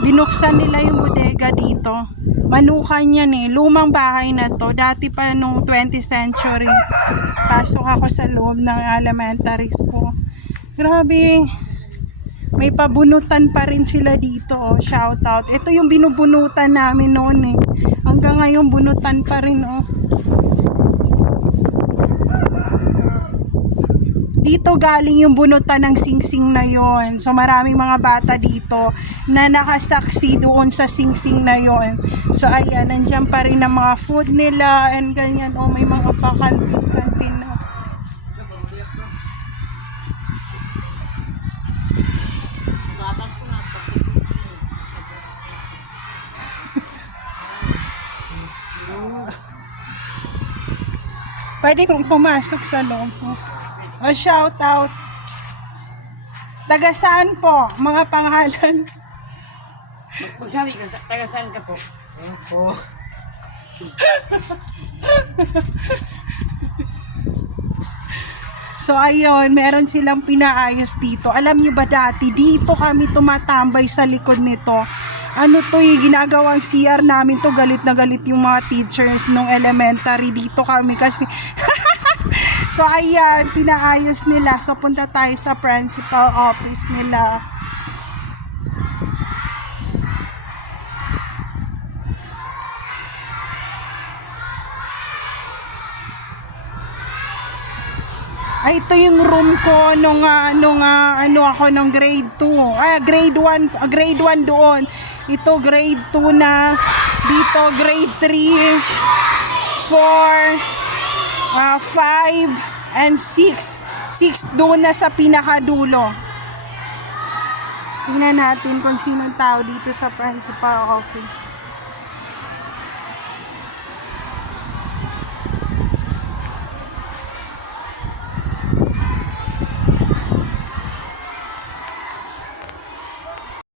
Binuksan nila yung bodega dito. Manukan yan eh. Lumang bahay na to. Dati pa nung 20th century. Pasok ako sa loob ng elementary school. Grabe. May pabunutan pa rin sila dito. Oh. Shout out. Ito yung binubunutan namin noon eh. Hanggang ngayon bunutan pa rin oh. Dito galing yung bunutan ng singsing na yon. So maraming mga bata dito na nakasaksi doon sa singsing na yon. So ayan, nandiyan pa rin ang mga food nila and ganyan. Oh, may mga pakantin na. Pwede kong pumasok sa loob. Oh, shout out. Taga saan po? Mga pangalan. Magsabi ka, taga saan ka po? Opo. So ayun, meron silang pinaayos dito. Alam niyo ba dati, dito kami tumatambay sa likod nito. Ano to yung ginagawang CR namin to, galit na galit yung mga teachers nung elementary. Dito kami kasi so ayan, pinaayos nila. So punta tayo sa principal office nila. Ay, ito yung room ko nung ano ako nung grade 2. Grade 1 doon. Ito grade 2 na. Dito grade 3, 4, 5 and 6 doon na sa pinakadulo. Tingnan natin kung sinong tao dito sa principal office.